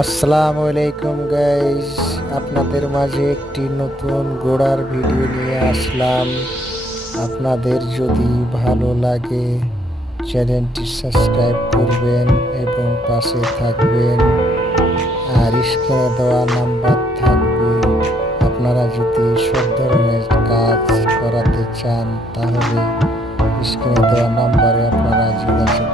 আসসালামু আলাইকুম গাইস, আপনাদের মাঝে একটি নতুন ঘোড়ার ভিডিও নিয়ে আসলাম। আপনাদের যদি ভালো লাগে চ্যানেলটি সাবস্ক্রাইব করবেন এবং পাশে থাকবেন। আর স্ক্রিনে দেওয়া নাম্বার থাকবে, আপনারা যদি সব ধরনের কাজ করাতে চান তাহলে স্ক্রিনে দেওয়া নাম্বারে আপনারা যোগাযোগ